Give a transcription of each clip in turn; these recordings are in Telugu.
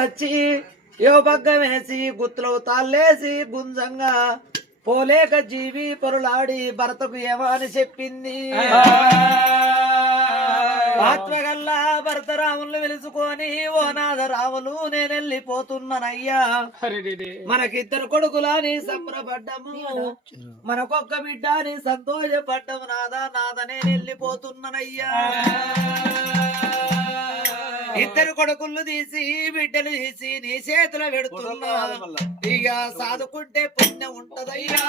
వచ్చి యో పగ్గం వేసి గుత్తులో తాళ్ళేసి గుంజంగా పోలేక జీవి పొరులాడి భర్తకు ఏమని చెప్పింది. ఆత్మగల్లా భర్త రాములు వెలుసుకొని ఓ నాద రాములు నేను వెళ్ళిపోతున్నానయ్యా మనకిద్దరు కొడుకులని సంబరపడ్డము. మనకొక్క బిడ్డ అని సంతోషపడ్డము. నాదా నాద నేను వెళ్ళిపోతున్నానయ్యా ఇద్దరు కొడుకులు తీసి బిడ్డలు తీసి నీ చేతిలో పెడుతున్నా. ఇక సాదుకుంటే పుణ్యం ఉంటదయ్యా.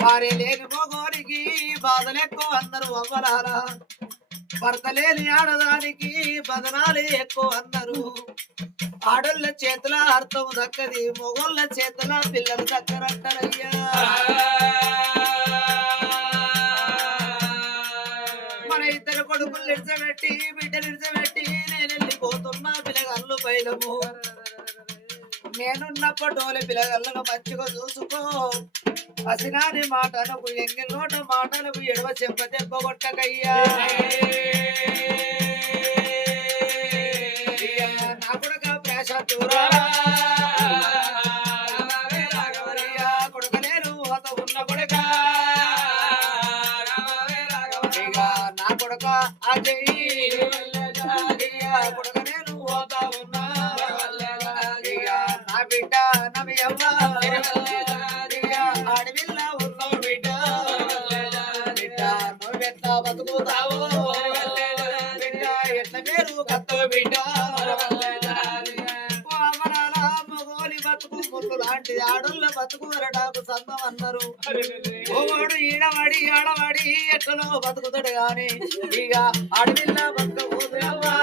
వారి లేని మొగోనికి బాధలెక్కువ అందరూ అవ్వలారా భర్త లేని ఆడదానికి బదనాలు ఎక్కువ అందరు. ఆడోళ్ళ చేతుల అర్థం దక్కది మొగోళ్ళ చేతుల పిల్లలు దక్కరంటారయ్యా. మన ఇద్దరు కొడుకులు నిడిచబెట్టి బిడ్డలు నిడిచబెట్టి నేను వెళ్ళిపోతున్నా పిల్లగాళ్ళు బయలము. నేనున్నప్పుడు పిల్లగాళ్ళను మంచిగా చూసుకో. అసినాని మాటలకు ఎంగిల్ నోట మాటలకు ఎడవ చెంప దెబ్బ కొట్టకయ్యా. నా ప్రశాంతురా లాంటిది ఆడోళ్ళ బతుకు అరటాకు సందం అన్నారు ఓడు ఈడమడి ఆడవాడి ఎట్లలో బతుకుతాడు గాని ఇక ఆడపిల్ల బతుకపోతున్నా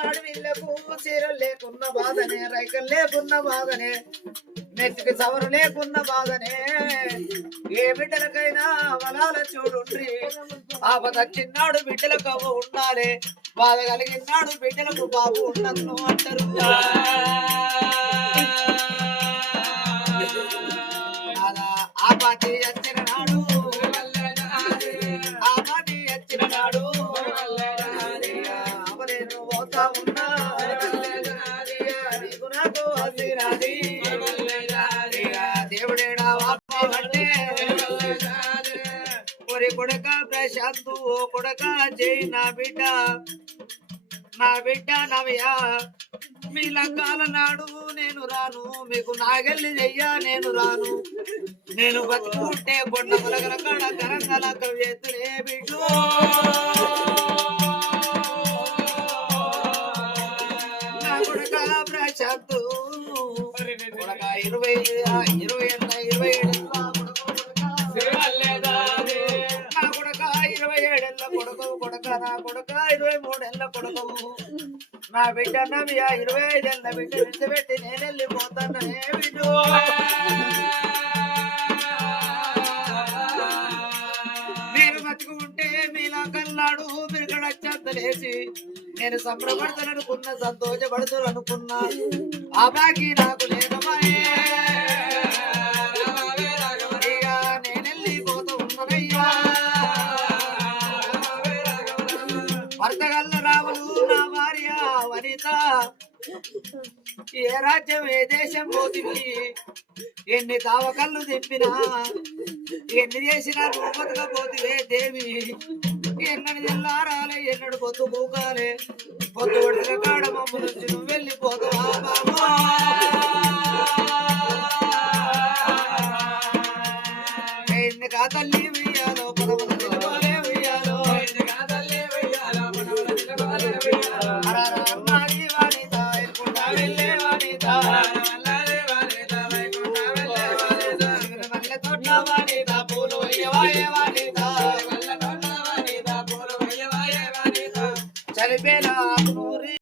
ఆడపిల్లకు చీరలు లేకున్న బాధనే రైకలు లేకున్న బాధనే. నెత్తికి సవరు లేకున్న బాధనే. ఏ బిడ్డలకైనా వలాల చూడుండ్రి. ఆపద చిన్నాడు బిడ్డలకు అవ్వ ఉండాలి. బాధ కలిగినాడు బిడ్డలకు బాబు ఉండను అంటారు. ఆ పాటి కొడక ఓ కొడక జై నా బిడ్డ నా బిడ్డ నవ్యా. మీ లంగాల నాడు నేను రాను మీకు నాగల్లి చెయ్యా నేను రాను. నేను బతుకుంటే బొండ పొలగల కాడ కరంగల కవ్యతులే బిడ్డు. నా కొడక ప్రశాంతు. కొడక ఇరవై ఇరవై కొడక నా కొడక ఇరవై మూడేళ్ళ కొడుకు. నా బిడ్డ నవ్య ఇరవై ఐదేళ్ళ బిడ్డ విడిచిపెట్టి నేను వెళ్ళిపోతానే. బిడ్డు? నేను మీలా కన్నాడు బిరగడచ్చలేసి నేను సంబరపడతాననుకున్న సంతోషపడతాను ఆ బాకీ నాకు వనిత ఏ రాజ్యం ఏ దేశం పోతివి ఎన్ని తావకళ్ళు తెప్పినా ఎన్ని చేసినా నువ్వు బతకపోతివే దేవి. ఎన్నడు తెల్లారాలే ఎన్నడు పొత్తు పూకాలే పొత్తు పడిన కాడ మమ్మ నుంచి నువ్వు వెళ్ళిపోతావా బాబా? ఎన్ని కా తల్లి వెయ్యాలో పదవులు